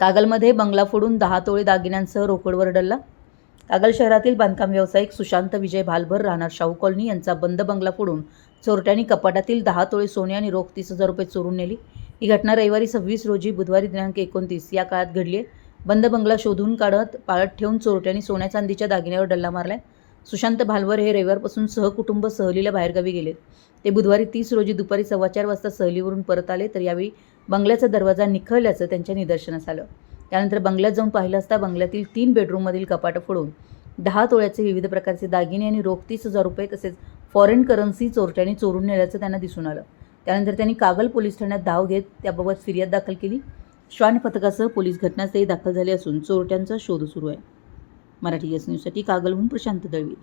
कागलमध्ये बंगला फोडून दहा तोळे दागिन्यांसह रोकडवर डल्ला. कागल शहरातील बांधकाम व्यावसायिक सुशांत विजय भालभर राहणार शाहू कॉलनी यांचा बंद बंगला फोडून चोरट्यांनी कपाटातील दहा तोळे सोने आणि रोख तीस हजार रुपये चोरून नेली. ही घटना रविवारी सव्वीस रोजी बुधवारी दिनांक एकोणतीस या काळात घडली आहे. बंद बंगला शोधून काढत पाळत ठेवून चोरट्यांनी सोन्या चांदीच्या दागिन्यावर डल्ला मारलाय. सुशांत भालवर हे रविवारपासून सहकुटुंब सहलीला बाहेरगावी गेले. ते बुधवारी तीस रोजी दुपारी सव्वा चार वाजता सहलीवरून परत आले तर यावेळी बंगल्याचा दरवाजा निखळल्याचं त्यांच्या निदर्शनास आलं. त्यानंतर बंगल्यात जाऊन पाहिलं असता बंगल्यातील तीन बेडरूममधील कपाटं फोडून दहा तोळ्याचे विविध प्रकारचे दागिने आणि रोख तीस हजार रुपये तसेच फॉरेन करन्सी चोरट्यांनी चोरून नेल्याचं त्यांना दिसून आलं. त्यानंतर त्यांनी कागल पोलीस ठाण्यात धाव घेत त्याबाबत फिर्याद दाखल केली. श्वान पथकासह पोलीस घटनास्थळी दाखल झाले असून चोरट्यांचा शोध सुरू आहे. मराठी एस न्यूजसाठी कागलहून प्रशांत दळवी.